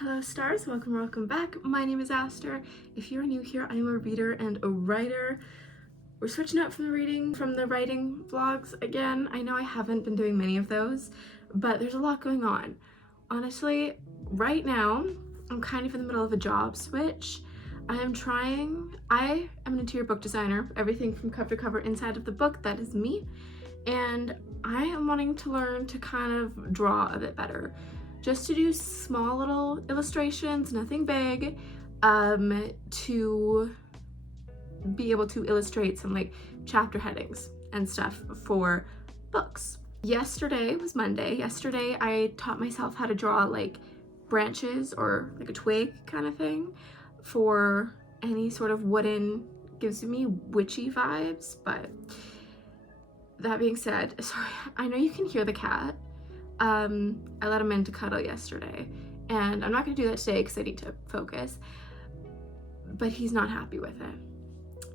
Hello stars, welcome back. My name is Aster. If you're new here, I'm a reader and a writer. We're switching up from the writing vlogs again. I know I haven't been doing many of those, but there's a lot going on. Honestly, right now, I'm kind of in the middle of a job switch. I am an interior book designer, everything from cover to cover inside of the book, that is me. And I am wanting to learn to kind of draw a bit better. Just to do small little illustrations, nothing big, to be able to illustrate some like chapter headings and stuff for books. Yesterday was Monday. Yesterday I taught myself how to draw like branches or like a twig kind of thing for any sort of wooden, gives me witchy vibes. But that being said, sorry, I know you can hear the cat. I let him in to cuddle yesterday, and I'm not going to do that today because I need to focus, but he's not happy with it.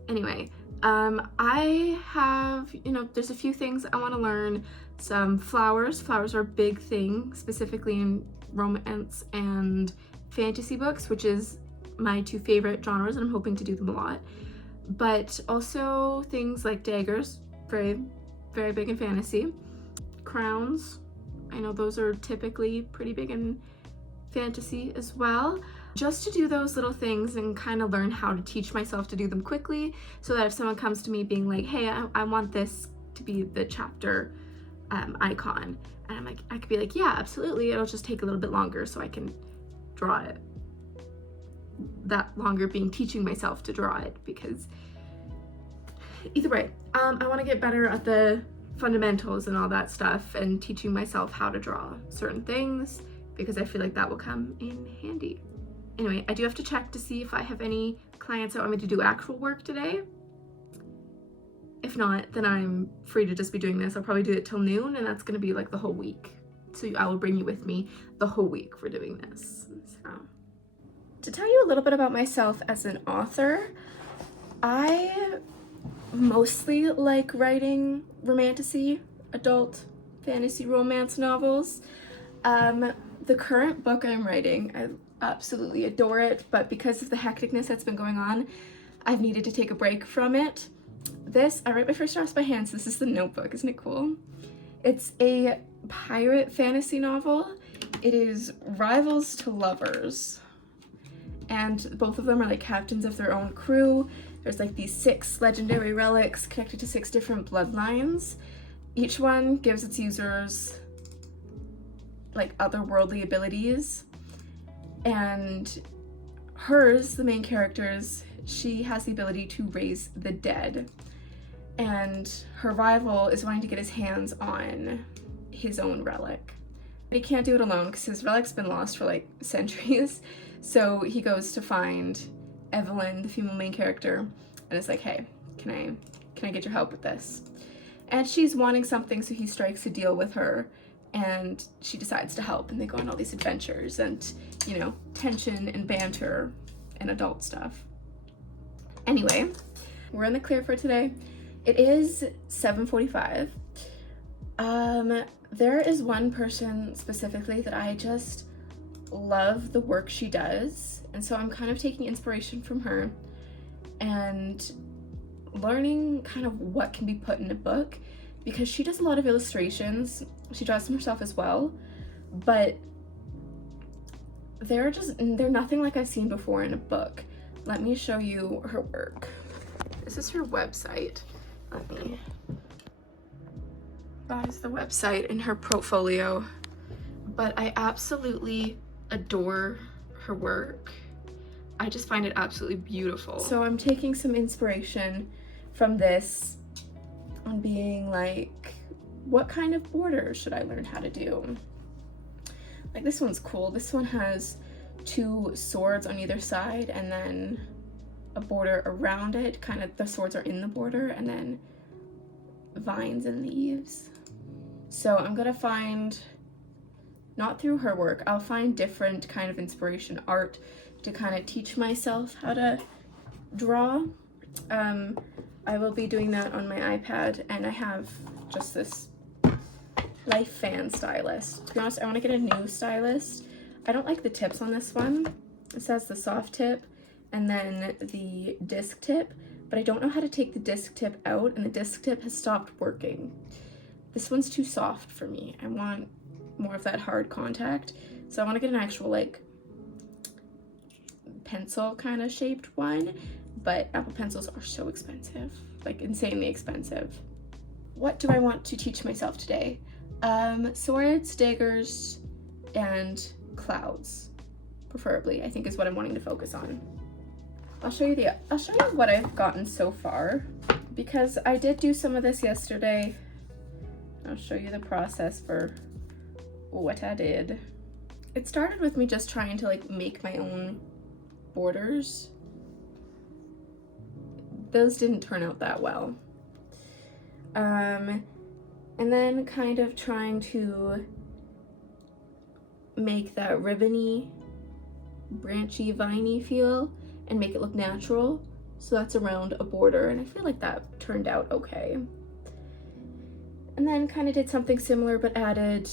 Anyway, I have, there's a few things I want to learn. Some flowers. Flowers are a big thing, specifically in romance and fantasy books, which is my two favorite genres, and I'm hoping to do them a lot. But also things like daggers, very, very big in fantasy. Crowns. I know those are typically pretty big in fantasy as well. Just to do those little things and kind of learn how to teach myself to do them quickly, so that if someone comes to me being like, hey, I want this to be the chapter icon, and I'm like, I could be like, yeah, absolutely, it'll just take a little bit longer so I can draw it. That longer being teaching myself to draw it, because either way, I want to get better at the fundamentals and all that stuff, and teaching myself how to draw certain things, because I feel like that will come in handy. Anyway, I do have to check to see if I have any clients that want me to do actual work today. If not, then I'm free to just be doing this. I'll probably do it till noon, and that's going to be like the whole week. So I will bring you with me the whole week for doing this. So, to tell you a little bit about myself as an author, I mostly like writing romantasy, adult fantasy romance novels. The current book I'm writing, I absolutely adore it, but because of the hecticness that's been going on, I've needed to take a break from it. I write my first drafts by hand, so this is the Notebook. Isn't it cool? It's a pirate fantasy novel. It is rivals to lovers, and both of them are like captains of their own crew. There's like these 6 legendary relics connected to 6 different bloodlines. Each one gives its users like otherworldly abilities, and hers, the main character's, she has the ability to raise the dead, and her rival is wanting to get his hands on his own relic. But he can't do it alone because his relic's been lost for like centuries, so he goes to find Evelyn, the female main character, and it's like, hey, can I get your help with this? And she's wanting something, so he strikes a deal with her, and she decides to help, and they go on all these adventures and, tension and banter and adult stuff. Anyway, we're in the clear for today. It is 7:45. There is one person specifically that I just love the work she does, and so I'm kind of taking inspiration from her and learning kind of what can be put in a book, because she does a lot of illustrations. She draws them herself as well, but they're nothing like I've seen before in a book. Let me show you her work. This is her website. That is the website in her portfolio, but I absolutely adore her work. I just find it absolutely beautiful. So I'm taking some inspiration from this on being like, what kind of border should I learn how to do? Like, this one's cool. This one has 2 swords on either side, and then a border around it. Kind of the swords are in the border, and then vines and leaves. So I'm gonna find, not through her work, I'll find different kind of inspiration art to kind of teach myself how to draw. I will be doing that on my iPad, and I have just this Life Fan stylus. To be honest, I want to get a new stylus. I don't like the tips on this one. It says the soft tip and then the disc tip, but I don't know how to take the disc tip out, and the disc tip has stopped working. This one's too soft for me. I want more of that hard contact. So I want to get an actual like pencil kind of shaped one, but Apple pencils are so expensive, like insanely expensive. What do I want to teach myself today? Swords, daggers, and clouds, preferably, I think is what I'm wanting to focus on. I'll show you what I've gotten so far, because I did do some of this yesterday. I'll show you the process for what I did. It started with me just trying to like make my own borders. Those didn't turn out that well. And then kind of trying to make that ribbony, branchy, viney feel and make it look natural. So that's around a border, and I feel like that turned out okay. And then kind of did something similar but added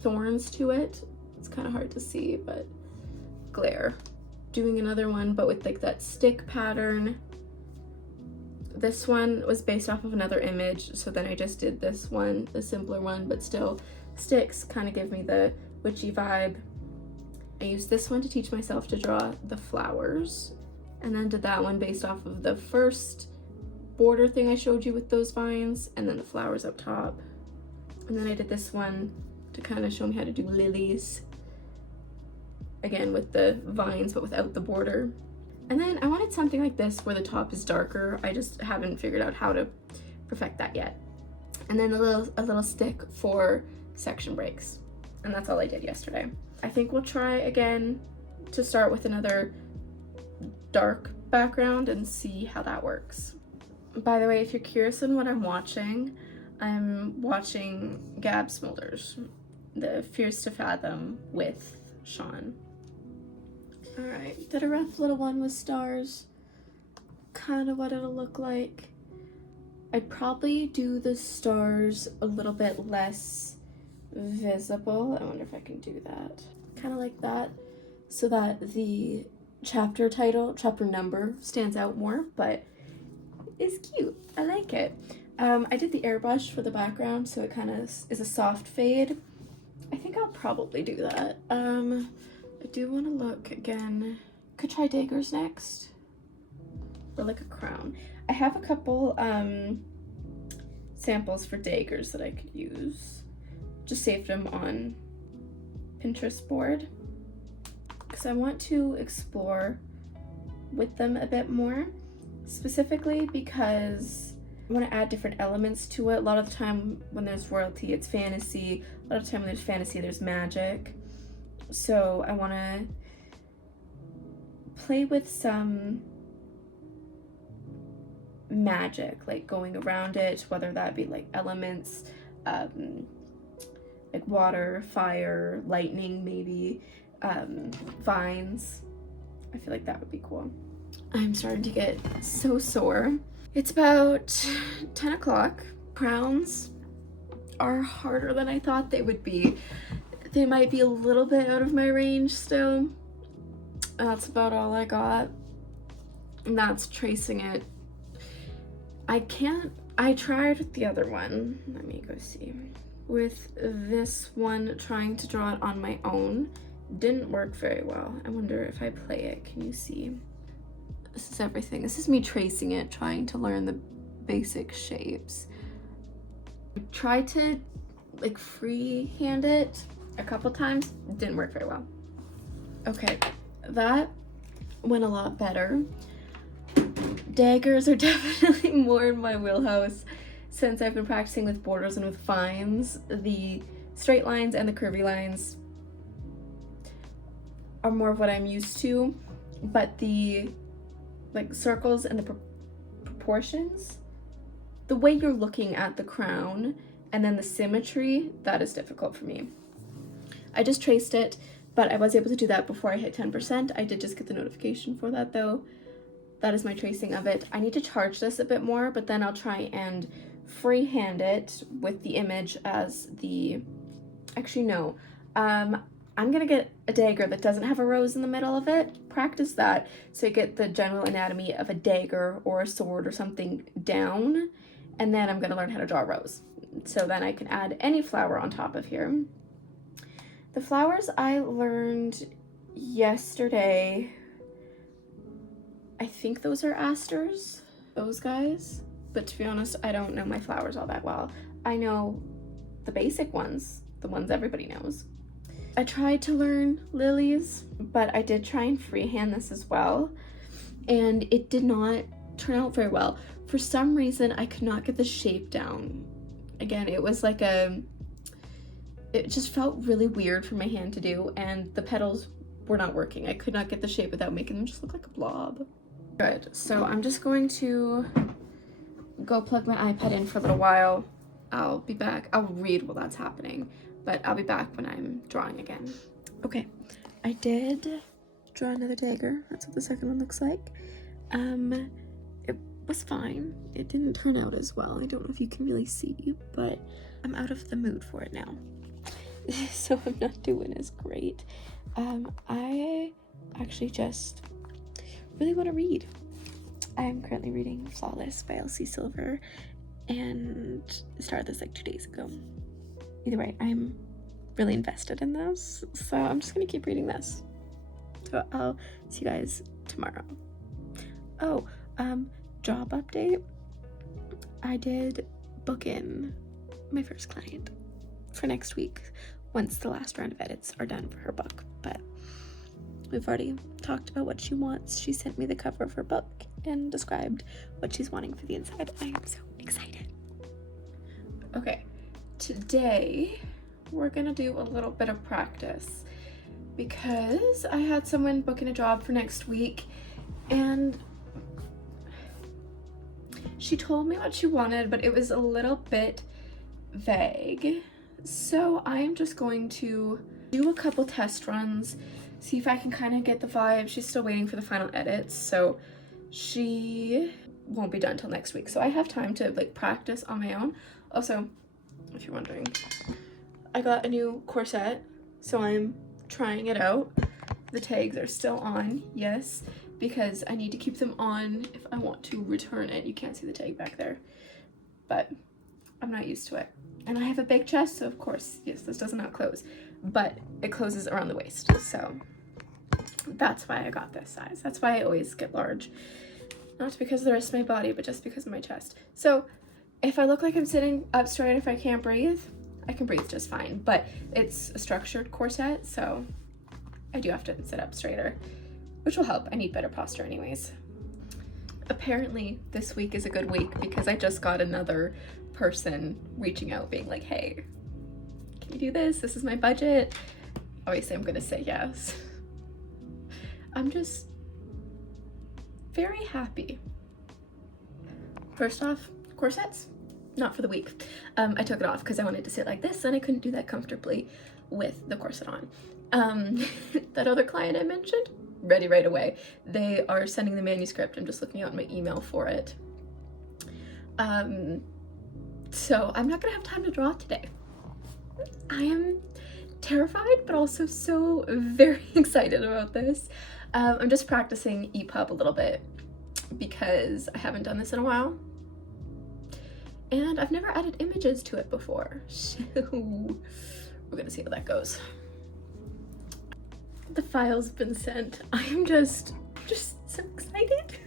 thorns to it. It's kind of hard to see, but glare. Doing another one but with like that stick pattern. This one was based off of another image, so then I just did this one, the simpler one, but still sticks kind of give me the witchy vibe. I used this one to teach myself to draw the flowers, and then did that one based off of the first border thing I showed you with those vines, and then the flowers up top. And then I did this one to kind of show me how to do lilies, again with the vines but without the border. And then I wanted something like this where the top is darker. I just haven't figured out how to perfect that yet. And then a little stick for section breaks. And that's all I did yesterday. I think we'll try again to start with another dark background and see how that works. By the way, if you're curious on what I'm watching Gab Smulders, the Fears to Fathom with Sean. All right, did a rough little one with stars. Kind of what it'll look like. I'd probably do the stars a little bit less visible. I wonder if I can do that. Kind of like that, so that the chapter number stands out more, but it's cute. I like it. I did the airbrush for the background, so it kind of is a soft fade. I think I'll probably do that. I do want to look again. Could try daggers next, or like a crown. I have a couple samples for daggers that I could use. Just saved them on Pinterest board because I want to explore with them a bit more, specifically because I want to add different elements to it. A lot of the time when there's royalty, it's fantasy. A lot of the time when there's fantasy, there's magic. So I want to play with some magic, like going around it, whether that be like elements, like water, fire, lightning, maybe, vines. I feel like that would be cool. I'm starting to get so sore. It's about 10 o'clock. Crowns are harder than I thought they would be. They might be a little bit out of my range still. That's about all I got. And that's tracing it. I tried with the other one. Let me go see. With this one, trying to draw it on my own, didn't work very well. I wonder if I play it, can you see? This is everything. This is me tracing it, trying to learn the basic shapes. I tried to like freehand it a couple times, it didn't work very well. Okay, that went a lot better. Daggers are definitely more in my wheelhouse since I've been practicing with borders and with vines. The straight lines and the curvy lines are more of what I'm used to, but the like circles and the proportions, the way you're looking at the crown and then the symmetry, that is difficult for me. I just traced it, but I was able to do that before I hit 10%. I did just get the notification for that though. That is my tracing of it. I need to charge this a bit more, but then I'll try and freehand it with the image as the, actually no, I'm gonna get a dagger that doesn't have a rose in the middle of it. Practice that so you get the general anatomy of a dagger or a sword or something down, and then I'm gonna learn how to draw a rose. So then I can add any flower on top of here. The flowers I learned yesterday, I think those are asters, those guys. But to be honest, I don't know my flowers all that well. I know the basic ones, the ones everybody knows. I tried to learn lilies, but I did try and freehand this as well, and it did not turn out very well. For some reason, I could not get the shape down. Again, it was like it just felt really weird for my hand to do, and the petals were not working. I could not get the shape without making them just look like a blob. Good, so I'm just going to go plug my iPad in for a little while. I'll be back. I'll read while that's happening, but I'll be back when I'm drawing again. Okay, I did draw another dagger. That's what the second one looks like. It was fine. It didn't turn out as well. I don't know if you can really see, but I'm out of the mood for it now. So I'm not doing as great. I actually just really want to read. I am currently reading Flawless by Elsie Silver, and started this like 2 days ago. Either way, I'm really invested in this, so I'm just gonna keep reading this. So I'll see you guys tomorrow. Oh, job update. I did book in my first client for next week once the last round of edits are done for her book, but we've already talked about what she wants. She sent me the cover of her book and described what she's wanting for the inside. I am so excited. Okay, today we're gonna do a little bit of practice because I had someone booking a job for next week, and she told me what she wanted, but it was a little bit vague. So I'm just going to do a couple test runs, see if I can kind of get the vibe. She's still waiting for the final edits, so she won't be done till next week. So I have time to like practice on my own. Also, if you're wondering, I got a new corset, so I'm trying it out. The tags are still on, yes, because I need to keep them on if I want to return it. You can't see the tag back there, but I'm not used to it. And I have a big chest, so of course, yes, this does not close, but it closes around the waist, so that's why I got this size. That's why I always get large. Not because of the rest of my body, but just because of my chest. So if I look like I'm sitting up straight, if I can't breathe, I can breathe just fine, but it's a structured corset, so I do have to sit up straighter, which will help. I need better posture anyways. Apparently this week is a good week because I just got another person reaching out being like, hey, can you do this? This is my budget. Obviously I'm gonna say yes. I'm just very happy. First off, corsets, not for the week. I took it off because I wanted to sit like this and I couldn't do that comfortably with the corset on. That other client I mentioned, ready right away. They are sending the manuscript. I'm just looking out in my email for it. So I'm not gonna have time to draw today. I am terrified, but also so very excited about this. I'm just practicing EPUB a little bit because I haven't done this in a while. And I've never added images to it before. So we're gonna see how that goes. The file's been sent. I am just so excited.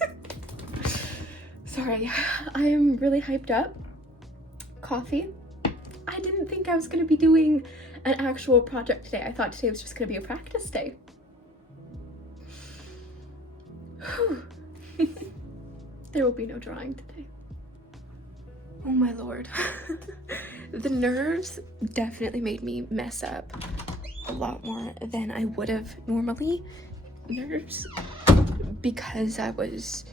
Sorry, I am really hyped up. Coffee. I didn't think I was gonna be doing an actual project today. I thought today was just gonna be a practice day. There will be no drawing today. Oh my lord. The nerves definitely made me mess up a lot more than I would have normally. Nerves because I was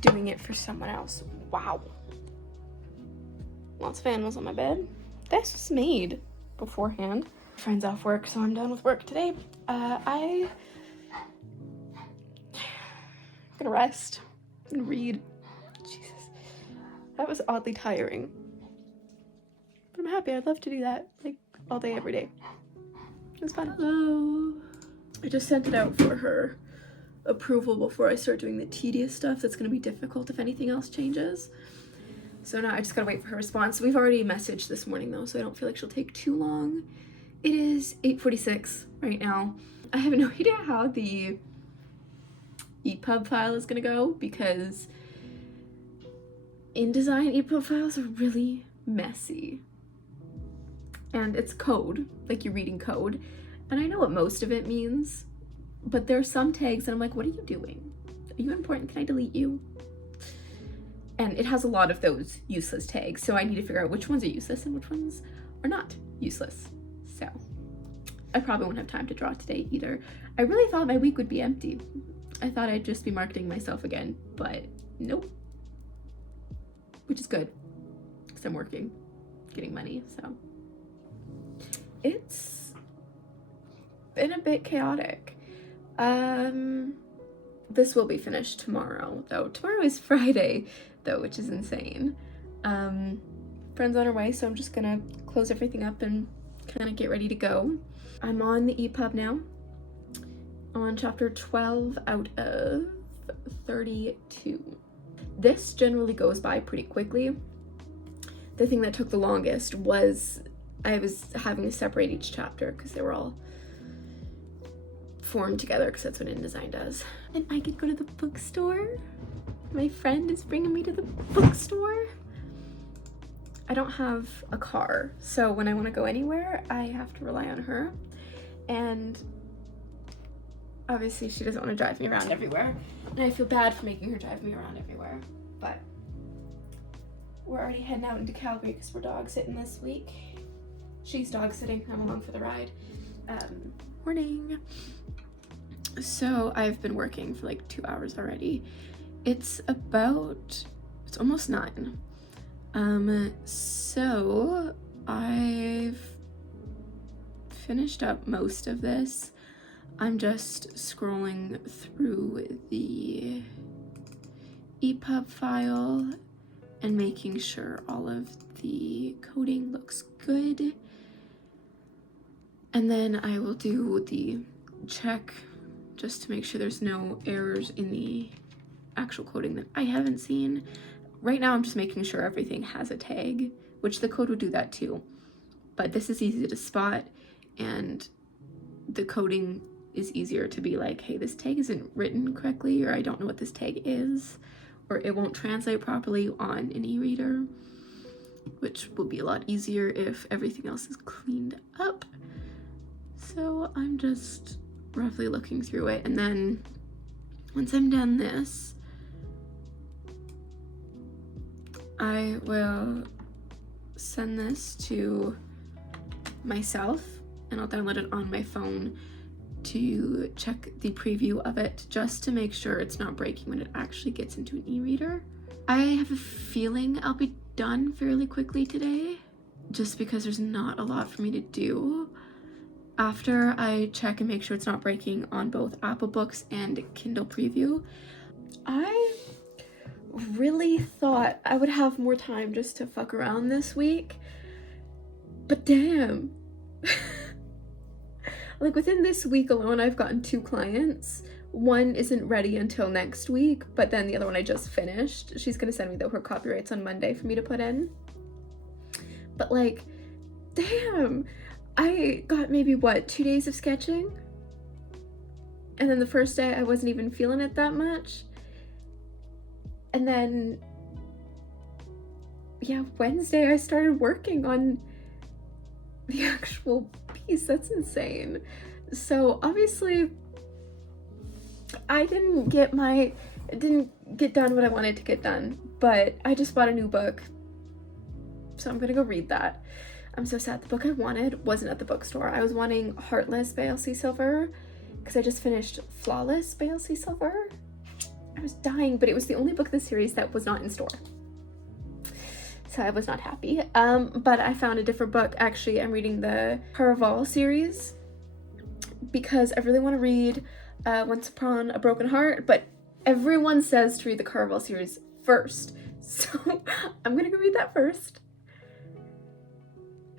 doing it for someone else. Wow. Lots of animals on my bed. This was made beforehand. Friend's off work, so I'm done with work today. I'm gonna rest and read. Jesus, that was oddly tiring. But I'm happy. I'd love to do that like all day, every day. was fun. Hello. I just sent it out for her approval before I start doing the tedious stuff that's going to be difficult if anything else changes. So now I just gotta wait for her response. We've already messaged this morning though, so I don't feel like she'll take too long. It is 8:46 right now. I have no idea how the EPUB file is gonna go because InDesign EPUB files are really messy. And it's code, like you're reading code. And I know what most of it means, but there are some tags and I'm like, what are you doing? Are you important? Can I delete you? And it has a lot of those useless tags, so I need to figure out which ones are useless and which ones are not useless. So I probably won't have time to draw today either. I really thought my week would be empty. I thought I'd just be marketing myself again, but nope. Which is good, because I'm working, getting money, so. It's been a bit chaotic. This will be finished tomorrow, though. Tomorrow is Friday, though, which is insane. Friend's on her way, so I'm just gonna close everything up and kind of get ready to go. I'm on the EPUB now, on chapter 12 out of 32. This generally goes by pretty quickly. The thing that took the longest was I was having to separate each chapter because they were all formed together, because that's what InDesign does. And I could go to the bookstore. My friend is bringing me to the bookstore. I don't have a car, so when I want to go anywhere, I have to rely on her. And obviously she doesn't want to drive me around everywhere. And I feel bad for making her drive me around everywhere. But we're already heading out into Calgary because we're dog sitting this week. She's dog sitting, I'm along for the ride. Morning. So I've been working for like 2 hours already. It's almost 9. So I've finished up most of this. I'm just scrolling through the EPUB file and making sure all of the coding looks good. And then I will do the check just to make sure there's no errors in the actual coding that I haven't seen. Right now I'm just making sure everything has a tag, which the code would do that too. But this is easy to spot, and the coding is easier to be like, hey, this tag isn't written correctly, or I don't know what this tag is, or it won't translate properly on an e-reader, which will be a lot easier if everything else is cleaned up. So I'm just roughly looking through it, and then once I'm done this, I will send this to myself and I'll download it on my phone to check the preview of it just to make sure it's not breaking when it actually gets into an e-reader. I have a feeling I'll be done fairly quickly today just because there's not a lot for me to do. After I check and make sure it's not breaking on both Apple Books and Kindle Preview, I really thought I would have more time just to fuck around this week, but damn. Like within this week alone, I've gotten 2 clients. One isn't ready until next week, but then the other one I just finished. She's gonna send me her copyrights on Monday for me to put in. But like, damn, I got maybe 2 days of sketching? And then the first day I wasn't even feeling it that much. And then, yeah, Wednesday I started working on the actual piece. That's insane. So obviously I didn't get done what I wanted to get done, but I just bought a new book, so I'm gonna go read that. I'm so sad the book I wanted wasn't at the bookstore. I was wanting Heartless by Elsie Silver because I just finished Flawless by Elsie Silver. I was dying, but it was the only book in the series that was not in store. So I was not happy. But I found a different book. Actually, I'm reading the Caraval series because I really want to read Once Upon a Broken Heart, but everyone says to read the Caraval series first. So I'm gonna go read that first.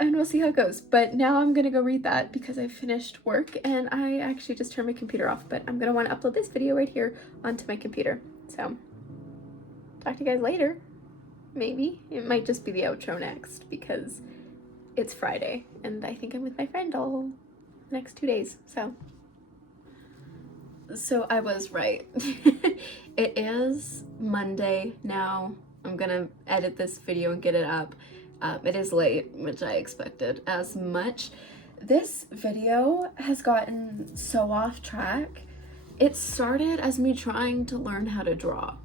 and we'll see how it goes. But now I'm gonna go read that because I finished work and I actually just turned my computer off, but I'm gonna want to upload this video right here onto my computer. So talk to you guys later. Maybe it might just be the outro next because it's Friday and I think I'm with my friend all the next 2 days. So I was right. It is Monday now. I'm gonna edit this video and get it up. It is late, which I expected as much. This video has gotten so off track. It started as me trying to learn how to draw.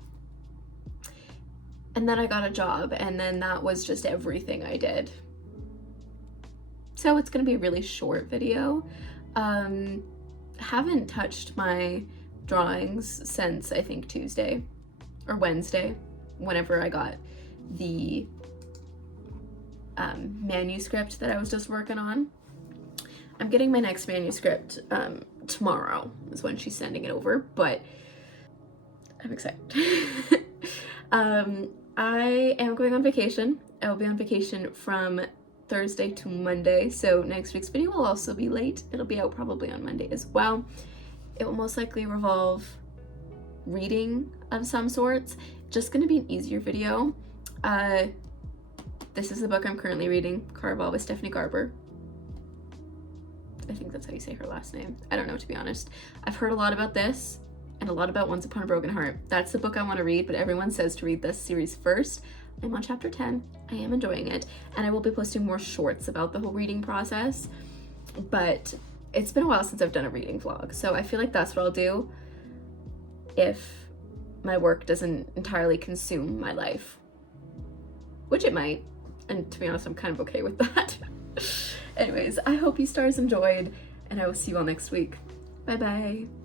And then I got a job, and then that was just everything I did. So it's gonna be a really short video. Haven't touched my drawings since I think Tuesday or Wednesday, whenever I got the manuscript that I was just working on. I'm getting my next manuscript tomorrow is when she's sending it over, but I'm excited. I am going on vacation. I will be on vacation from Thursday to Monday, so next week's video will also be late. It'll be out probably on Monday as well. It will most likely revolve reading of some sorts. Just gonna be an easier video. This is the book I'm currently reading, Carval by Stephanie Garber. I think that's how you say her last name. I don't know, to be honest. I've heard a lot about this and a lot about Once Upon a Broken Heart. That's the book I want to read, but everyone says to read this series first. I'm on chapter 10. I am enjoying it, and I will be posting more shorts about the whole reading process, but it's been a while since I've done a reading vlog, so I feel like that's what I'll do if my work doesn't entirely consume my life, which it might, and to be honest, I'm kind of okay with that. Anyways, I hope you stars enjoyed, and I will see you all next week. Bye bye.